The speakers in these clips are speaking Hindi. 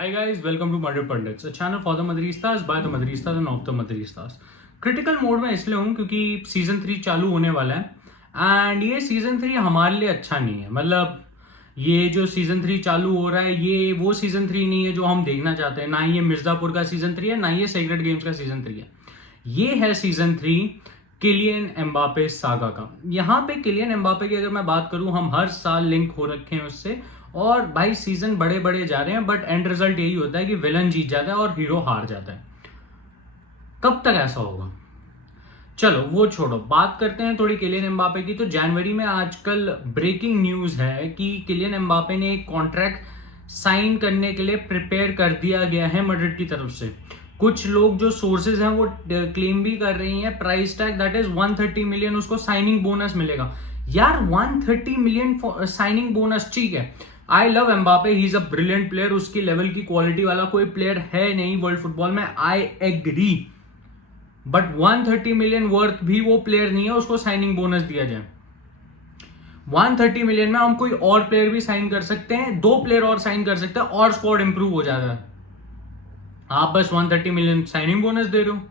Hi guys, welcome to Madrid Pundits, a channel for the Madridistas by the Madridistas and of the Madridistas. Critical mode में इसलिए हूँ क्योंकि सीजन 3 चालू होने वाला है एंड ये सीजन 3 हमारे लिए अच्छा नहीं है। मतलब ये जो सीजन 3 चालू हो रहा है ये वो सीजन 3 नहीं है जो हम देखना चाहते हैं। ना ये मिर्जापुर का सीजन 3 है, ना ये सेक्रेट गेम्स का सीजन 3 है। ये है सीजन 3 किलियन एम्बापे सागा का। यहाँ पे किलियन एम्बापे की अगर मैं बात करूँ, हम हर साल लिंक हो रखे हैं उससे और भाई सीजन बड़े बड़े जा रहे हैं, बट एंड रिजल्ट यही होता है कि विलन जीत जाता है और हीरो हार जाता है। कब तक ऐसा होगा? चलो वो छोड़ो, बात करते हैं थोड़ी किलियन एम्बापे की। तो जनवरी में आजकल ब्रेकिंग न्यूज है कि किलियन एम्बापे ने एक कॉन्ट्रैक्ट साइन करने के लिए प्रिपेयर कर दिया गया है मैड्रिड की तरफ से। कुछ लोग जो सोर्सेज हैं वो क्लेम भी कर रही हैं price tag that is 130 million उसको साइनिंग बोनस मिलेगा। यार 130 मिलियन साइनिंग बोनस, ठीक है। I love Mbappe, he is a brilliant player. उसकी लेवल की क्वालिटी वाला कोई प्लेयर है नहीं वर्ल्ड फुटबॉल में, I agree. But 130 million worth भी वो प्लेयर नहीं है उसको साइनिंग बोनस दिया जाए। 130 मिलियन में हम कोई और प्लेयर भी साइन कर सकते हैं, 2 प्लेयर और साइन कर सकते हैं और स्क्वाड इंप्रूव हो जाता है। आप बस 130 मिलियन साइनिंग बोनस दे रहे हो।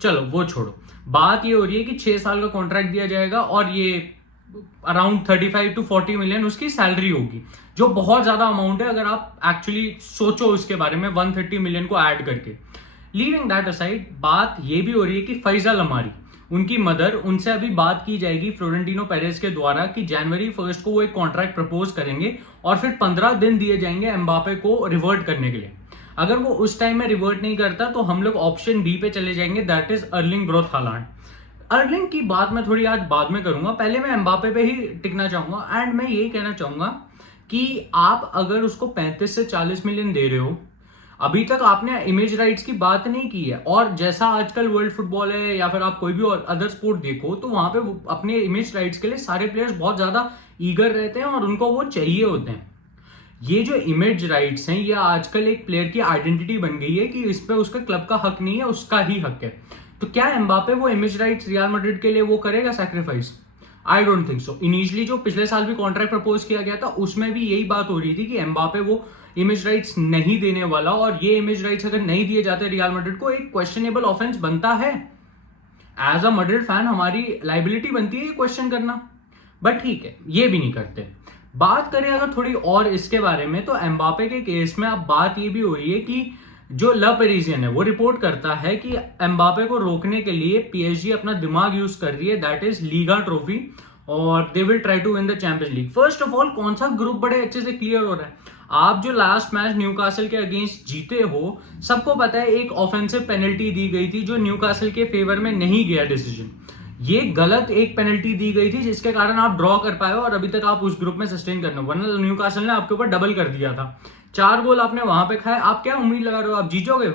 चलो वो छोड़ो, बात ये हो रही है कि 6 साल का कॉन्ट्रैक्ट दिया जाएगा और ये अराउंड 35 to 40 मिलियन उसकी सैलरी होगी, जो बहुत ज्यादा अमाउंट है अगर आप एक्चुअली सोचो उसके बारे में 130 मिलियन को ऐड करके। लीविंग दैट असाइड, बात ये भी हो रही है कि फैसल अमारी, उनकी मदर, उनसे अभी बात की जाएगी फ्लोरेंटिनो पेरेज के द्वारा कि जनवरी 1 को वो एक कॉन्ट्रैक्ट प्रपोज करेंगे और फिर 15 दिन दिए जाएंगे एम्बापे को रिवर्ट करने के लिए। अगर वो उस टाइम में रिवर्ट नहीं करता तो हम लोग ऑप्शन बी पे चले जाएंगे, that is Erling brought Holland. Erling की बात मैं थोड़ी आज बाद में करूंगा, पहले मैं एम्बापे पे ही टिकना चाहूंगा। एंड मैं यही कहना चाहूंगा कि आप अगर उसको 35 से 40 मिलियन दे रहे हो, अभी तक आपने इमेज राइट्स की बात नहीं की है। और जैसा आजकल वर्ल्ड फुटबॉल है या फिर आप कोई भी और अदर स्पोर्ट देखो तो वहां पे अपने इमेज राइट्स के लिए सारे प्लेयर्स बहुत ज्यादा ईगर रहते हैं और उनको वो चाहिए होते हैं। ये जो इमेज राइट्स हैं ये आजकल एक प्लेयर की आइडेंटिटी बन गई है कि इस पे उसका क्लब का हक नहीं है, उसका ही हक है। तो क्या एम्बापे वो इमेज राइट्स रियल मैड्रिड के लिए वो करेगा sacrifice? I don't think so. Initially जो पिछले साल भी कॉन्ट्रैक्ट प्रपोज किया गया था उसमें भी यही बात हो रही थी कि एम्बापे वो इमेज राइट्स नहीं देने वाला, और ये इमेज राइट्स अगर नहीं दिए जाते रियल मैड्रिड को, एक क्वेश्चनेबल ऑफेंस बनता है। एज अ मैड्रिड फैन हमारी लाइबिलिटी बनती है ये क्वेश्चन करना, बट ठीक है ये भी नहीं करते। बात करें अगर थोड़ी और इसके बारे में, तो एम्बापे के केस में अब बात ये भी हो रही है कि जो ला पेरिजियन है वो रिपोर्ट करता है कि एम्बापे को रोकने के लिए पीएसजी अपना दिमाग यूज कर रही है, दैट इज लीगा ट्रॉफी, और they will try to win the Champions League. First of all कौन सा ग्रुप बड़े अच्छे से क्लियर हो रहा है। आप जो लास्ट मैच न्यूकासल के अगेंस्ट जीते हो, सबको पता है एक ऑफेंसिव पेनल्टी दी गई थी जो न्यूकासल के फेवर में नहीं गया डिसीजन। ये गलत एक पेनल्टी दी गई थी जिसके कारण आप ड्रॉ कर पाए और अभी तक आप उस ग्रुप में सस्टेन करने, वरना न्यूकासल ने आपके ऊपर डबल कर दिया था। 4 गोल आपने वहां पे खाए, आप क्या उम्मीद लगा रहे हो आप जीतोगे?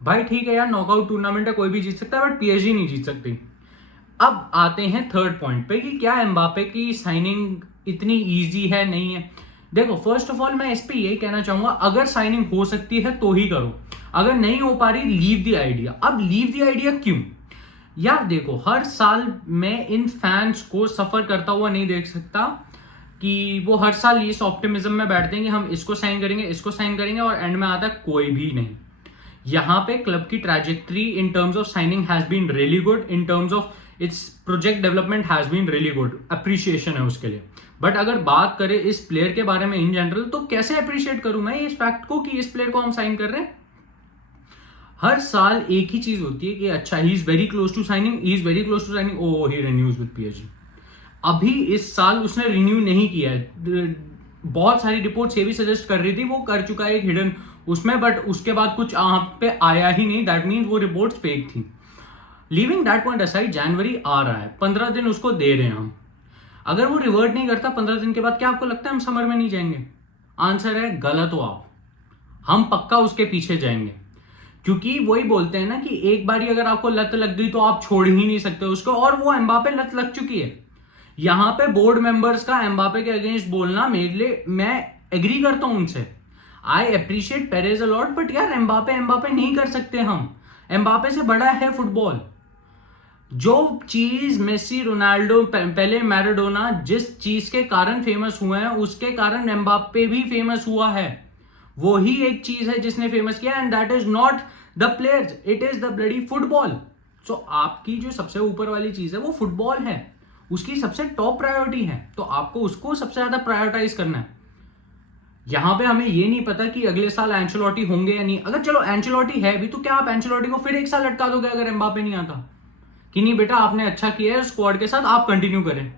भाई ठीक है यार, नॉकआउट टूर्नामेंट है, कोई भी जीत सकता है, बट पीएसजी नहीं जीत सकती। अब आते हैं थर्ड पॉइंट पे कि क्या एम्बापे की साइनिंग इतनी इजी है, नहीं है। देखो फर्स्ट ऑफ ऑल मैं इस पे यही कहना चाहूंगा, अगर साइनिंग हो सकती है तो ही करो, अगर नहीं हो पा रही लीव द आइडिया। अब लीव द आइडिया क्यों? यार देखो, हर साल मैं इन फैंस को सफर करता हुआ नहीं देख सकता कि वो हर साल इस ऑप्टिमिज्म में बैठते हैं कि हम इसको साइन करेंगे, इसको साइन करेंगे, और एंड में आता है कोई भी नहीं। यहाँ पे क्लब की trajectory in terms of signing has been really good, in terms of its project development has been really good, appreciation है उसके लिए। बट अगर बात करें इस प्लेयर के बारे में इन जनरल, तो कैसे अप्रिशिएट करूं मैं इस फैक्ट को कि इस प्लेयर को हम साइन कर रहे हैं। हर साल एक ही चीज होती है कि अच्छा he is very close to signing, he is very close to signing, oh he renews with PSG. अभी इस साल उसने रिन्यू नहीं किया है। बहुत सारी रिपोर्ट्स ये भी सजेस्ट कर रही थी वो कर चुका है एक हिडन उसमें, बट उसके बाद कुछ यहाँ पे आया ही नहीं, दैट मीन्स वो रिपोर्ट्स फेक थी। लीविंग दैट पॉइंट असाइड, जनवरी आ रहा है, 15 दिन उसको दे रहे हैं हम। अगर वो रिवर्ट नहीं करता 15 दिन के बाद, क्या आपको लगता है हम समर में नहीं जाएंगे? आंसर है गलत हो आप, हम पक्का उसके पीछे जाएंगे। क्योंकि वही बोलते हैं ना कि एक बारी अगर आपको लत लग गई तो आप छोड़ ही नहीं सकते उसको, और वो एम्बापे लत लग चुकी है। यहाँ पे बोर्ड मेंबर्स का एम्बापे के अगेंस्ट बोलना मेरे लिए, मैं एग्री करता हूं उनसे, I appreciate Perez a lot, but यार एम्बापे नहीं कर सकते हम। एम्बापे से बड़ा है फुटबॉल। जो चीज मेसी, रोनाल्डो, पहले मैराडोना जिस चीज के कारण फेमस हुए हैं उसके कारण एम्बापे भी फेमस हुआ है। वो ही एक चीज है जिसने फेमस किया, and that is not the players, it is the bloody football. So आपकी जो सबसे ऊपर वाली चीज है वो फुटबॉल है, उसकी सबसे टॉप प्रायोरिटी है, तो आपको उसको सबसे ज्यादा प्रायोरिटाइज करना है। यहां पे हमें ये नहीं पता कि अगले साल एंचेलोटी होंगे या नहीं। अगर चलो एंचेलोटी है भी तो क्या आप एंचेलोटी को फिर एक साल लटका दोगे अगर एम्बापे नहीं आता कि नहीं बेटा आपने अच्छा किया है स्क्वाड के साथ, आप कंटिन्यू करें?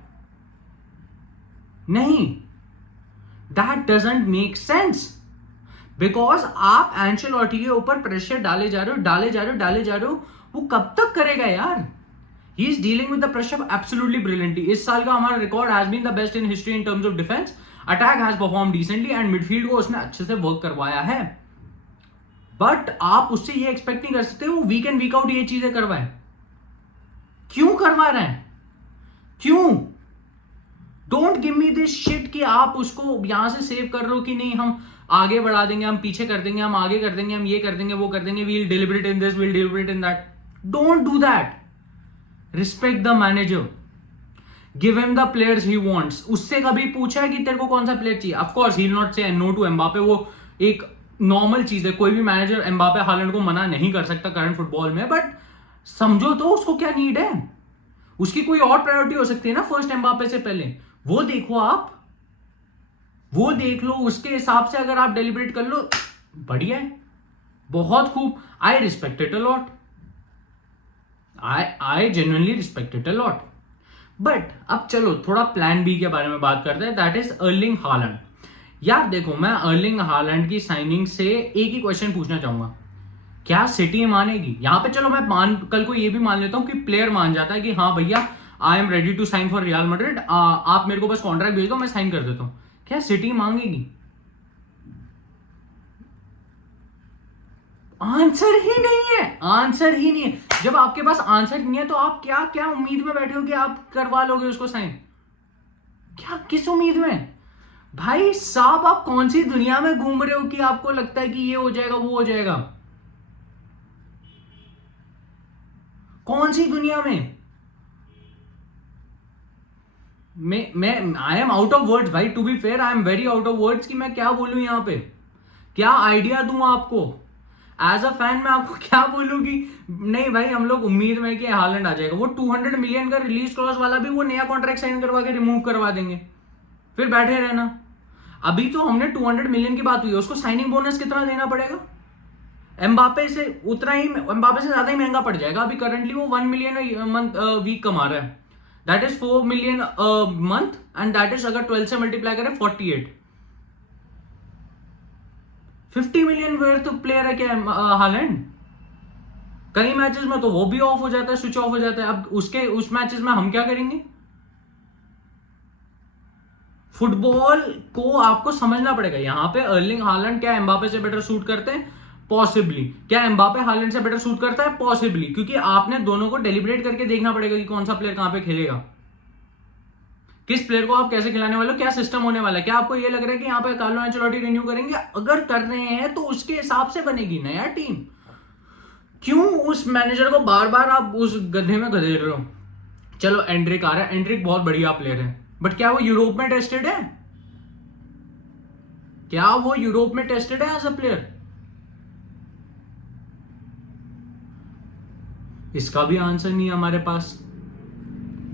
नहीं, that doesn't make sense, because आप एंचेलोटी के ऊपर प्रेशर डाले जा रहे हो, वो कब तक करेगा यार? He is dealing with the pressure absolutely brilliantly. इस साल का हमारा record has been the best in history in terms of defence, attack has perform decently and midfield को उसने अच्छे से वर्क करवाया है। बट आप उससे ये एक्सपेक्ट नहीं कर सकते वो वीक इन वीक आउट ये चीजें करवाए। क्यों करवा रहे हैं? क्यों? Don't give me this shit कि आप उसको यहां से सेव कर रहे हो कि नहीं हम आगे बढ़ा देंगे, हम पीछे कर देंगे, हम आगे कर देंगे, हम ये कर देंगे, वो कर देंगे, we'll deliberate in this, we'll deliberate in that. Don't do that. Respect the manager, give him the players he wants. उससे कभी पूछा है कि तेरे को कौन सा प्लेयर चाहिए? Of course he will not से नो टू एम्बापे, वो एक नॉर्मल चीज है, कोई भी मैनेजर एम्बापे हालैंड को मना नहीं कर सकता करंट फुटबॉल में। बट समझो तो उसको क्या नीड है, उसकी कोई और प्रायोरिटी हो सकती है ना फर्स्ट एम्बापे से पहले। वो देखो, आप वो देख लो, उसके हिसाब से अगर आप डेलिब्रेट कर लो, बढ़िया है, बहुत खूब। I respect it a lot, I genuinely respect it a lot. But अब चलो थोड़ा प्लान बी के बारे में बात करते हैं, दैट इज अर्लिंग हालैंड। यार देखो, मैं अर्लिंग हालैंड की साइनिंग से एक ही क्वेश्चन पूछना चाहूंगा, क्या सिटी मानेगी? यहां पे चलो मैं कल को ये भी मान लेता हूं कि प्लेयर मान जाता है कि हाँ भैया I am ready to sign for Real Madrid, आप मेरे को बस कॉन्ट्रैक्ट भेज दो, मैं साइन कर देता हूं। क्या सिटी मांगेगी? आंसर ही नहीं है, आंसर ही नहीं है। जब आपके पास आंसर नहीं है तो आप क्या क्या उम्मीद में बैठे हो कि आप करवा लोगे उसको साइन? क्या, किस उम्मीद में? भाई साहब, आप कौन सी दुनिया में घूम रहे हो कि आपको लगता है कि ये हो जाएगा वो हो जाएगा? कौन सी दुनिया में? मैं I am out of words भाई, to be fair I am very out of words कि मैं क्या बोलूं यहां पे, क्या आइडिया दूं आपको। एज अ फैन मैं आपको क्या बोलूं कि नहीं भाई हम लोग उम्मीद में कि हालैंड आ जाएगा। वो 200 मिलियन का रिलीज क्लॉज वाला भी वो नया कॉन्ट्रैक्ट साइन करवा के रिमूव करवा देंगे, फिर बैठे रहना। अभी तो हमने 200 मिलियन की बात हुई है, उसको साइनिंग बोनस कितना देना पड़ेगा? एम्बापे से उतना ही, एम्बापे से ज्यादा ही महंगा पड़ जाएगा। अभी करंटली वो 1 मिलियन मंथ वीक कमा रहा है, that is 4 million month, and that is अगर 12 से मल्टीप्लाई करें 48, 50 मिलियन वर्थ प्लेयर है क्या हालैंड? कई मैचेस में तो वो भी ऑफ हो जाता है, स्विच ऑफ हो जाता है। अब उस मैचेस में हम क्या करेंगे? फुटबॉल को आपको समझना पड़ेगा। यहां पे अर्लिंग हालैंड क्या एम्बापे से बेटर सूट करते हैं? पॉसिबली। क्या एम्बापे हालैंड से बेटर सूट करता है? पॉसिबली, क्योंकि आपने दोनों को डेलिब्रेट करके देखना पड़ेगा कि कौन सा प्लेयर कहां पे खेलेगा, किस प्लेयर को आप कैसे खिलाने वाले हो, क्या सिस्टम होने वाला है। क्या आपको ये लग रहा है कि यहाँ पे कार्लो एंचेलोटी रिन्यू करेंगे? अगर कर रहे हैं तो उसके हिसाब से बनेगी नया टीम। क्यों उस मैनेजर को बार बार आप उस गधे में गधे रहे हो? चलो एंड्रिक आ रहा है, एंड्रिक बहुत बढ़िया प्लेयर है, बट क्या वो यूरोप में टेस्टेड है? क्या वो यूरोप में टेस्टेड है एज अ प्लेयर? इसका भी आंसर नहीं है हमारे पास,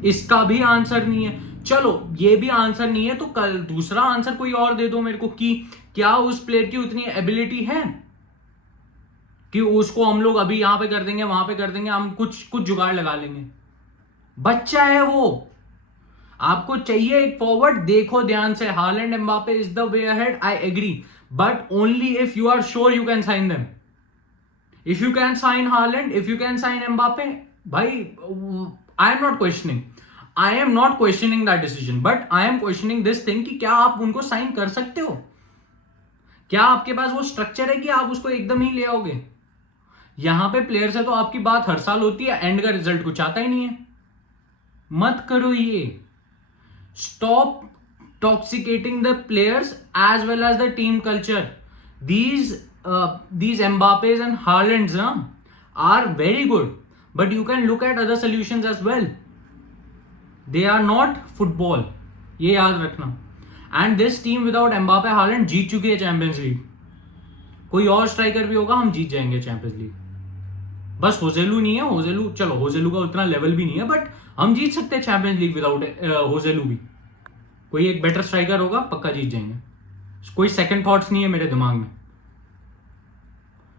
इसका भी आंसर नहीं है। चलो ये भी आंसर नहीं है तो कल दूसरा आंसर कोई और दे दो मेरे को कि क्या उस प्लेयर की उतनी एबिलिटी है कि उसको हम लोग अभी यहां पे कर देंगे, वहां पे कर देंगे, हम कुछ जुगाड़ लगा लेंगे। बच्चा है वो, आपको चाहिए एक फॉरवर्ड। देखो ध्यान से, Haaland Mbappe is the way ahead, I agree, but only if you are sure you can sign them. If you can sign Haaland, if you can sign Mbappe, भाई I am not questioning, I am not questioning that decision, but I am questioning this thing कि क्या आप उनको साइन कर सकते हो? क्या आपके पास वो स्ट्रक्चर है कि आप उसको एकदम ही ले आओगे? यहां पे प्लेयर से तो आपकी बात हर साल होती है, एंड का रिजल्ट कुछ आता ही नहीं है। मत करो ये। Stop toxicating the players as well as the team culture. These Mbappes and Haalands are very good, but you can look at other solutions as well. They are not football, ये याद रखना। And this team without Mbappe, Haaland जीत चुकी है चैंपियंस लीग। कोई और स्ट्राइकर भी होगा, हम जीत जाएंगे चैंपियंस लीग। बस होजेलू नहीं है, होजेलू चलो होजेलू का उतना लेवल भी नहीं है, बट हम जीत सकते हैं चैंपियंस लीग विदाउट होजेलू भी। कोई एक बेटर स्ट्राइकर होगा, पक्का जीत जाएंगे। कोई सेकंड थॉट्स नहीं है मेरे दिमाग में,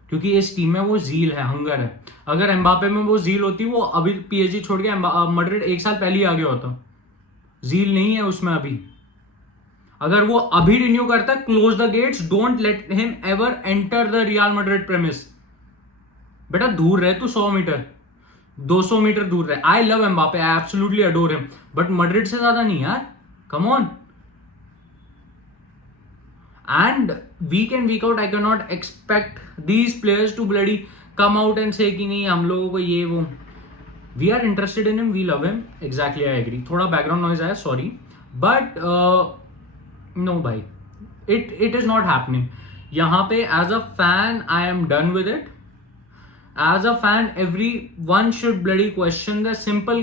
क्योंकि इस टीम में वो जील है, हंगर है। अगर एम्बापे में वो जील होती, वो अभी पीएसजी छोड़ के मैड्रिड 1 साल पहले ही आ गया होता। जील नहीं है उसमें अभी। अगर वो अभी रिन्यू करता, close the gates, don't let him ever enter the real Madrid premise. बेटा दूर रहे तू 100 मीटर 200 मीटर दूर रहे। I love Mbappe, I absolutely adore him, but Madrid से ज्यादा नहीं यार, come on. And week in week out I can not expect these players to bloody come out and say कि नहीं हम लोगों को ये वो। We are interested in him, we love him, exactly I agree. थोड़ा बैकग्राउंड नॉइज आया, सॉरी, बट नो भाई, इट इज नॉट हैपनिंग यहाँ पे। As a fan I am done with it. As a fan, everyone should bloody question the simple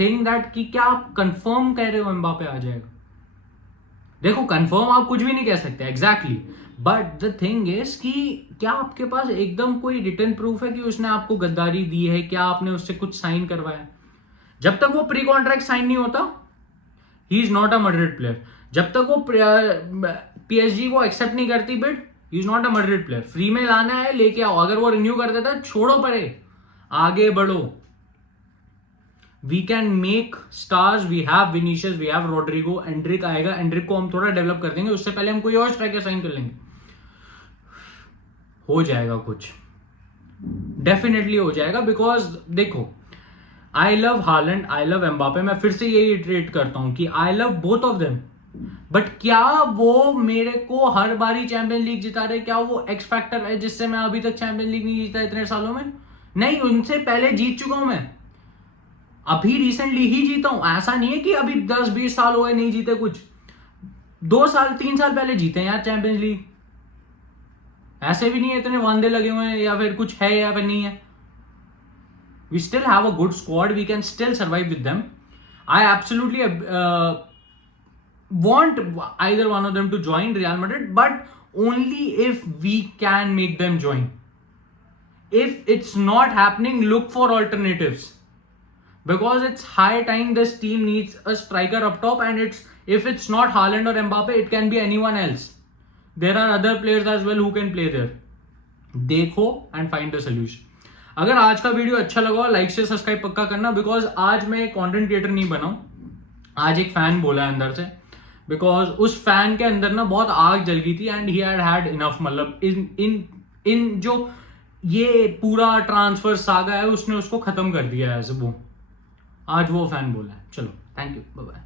thing that कि क्या आप कंफर्म कह रहे हो एम्बापे आ जाएगा? देखो कंफर्म आप कुछ भी नहीं कह सकते exactly, but the thing is कि क्या आपके पास एकदम कोई रिटर्न प्रूफ है कि उसने आपको गद्दारी दी है? क्या आपने उससे कुछ साइन करवाया? जब तक वो प्री कॉन्ट्रैक्ट साइन नहीं होता, he is not a Madrid player. जब तक वो पीएसजी वो एक्सेप्ट नहीं करती bid, he is not a Madrid player. Free में लाना है लेके आओ, अगर वो रिन्यू कर देता है छोड़ो परे, आगे बढ़ो। We can make stars, we have Vinicius, we have Rodrigo, Endrick आएगा, एंड्रिक को हम थोड़ा डेवलप कर देंगे, उससे पहले हम कोई और स्ट्राइकर साइन कर लेंगे। हो जाएगा कुछ, डेफिनेटली हो जाएगा। बिकॉज देखो, I love Holland, I love Mbappe, मैं फिर से यही इटरेट करता हूं कि I love both of them, but क्या वो मेरे को हर बारी चैंपियन लीग जिता रहे? क्या वो एक्स फैक्टर है जिससे मैं अभी तक चैंपियन लीग नहीं जीता इतने सालों में? नहीं, उनसे पहले जीत चुका हूं मैं, अभी रिसेंटली ही जीता हूं। ऐसा नहीं है कि अभी 10-20 साल हो गए नहीं जीते कुछ, 2 साल 3 साल पहले जीते हैं यार चैंपियंस लीग। ऐसे भी नहीं है इतने वांदे लगे हुए हैं या फिर कुछ है या फिर नहीं है। We still have a good squad, we can still survive with them. I absolutely want either one of them to join Real Madrid, but only if we can make them join. If it's not happening, look for alternatives, because it's high time this team needs a striker up top, and if it's not Haaland or Mbappe, it can be anyone else. There are other players as well who can play there. देखो and find the solution. अगर आज का वीडियो अच्छा लगा, लाइक से सब्सक्राइब पक्का करना, बिकॉज आज मैं कंटेंट क्रिएटर नहीं बनाऊं, आज एक फैन बोला है अंदर से, बिकॉज उस फैन के अंदर ना बहुत आग जल गई थी, एंड ही हैड इनफ। मतलब इन जो ये पूरा ट्रांसफर सागा है, उसने उसको खत्म कर दिया है। वो आज वो फैन बोला है। चलो, थैंक यू, बाय बाय।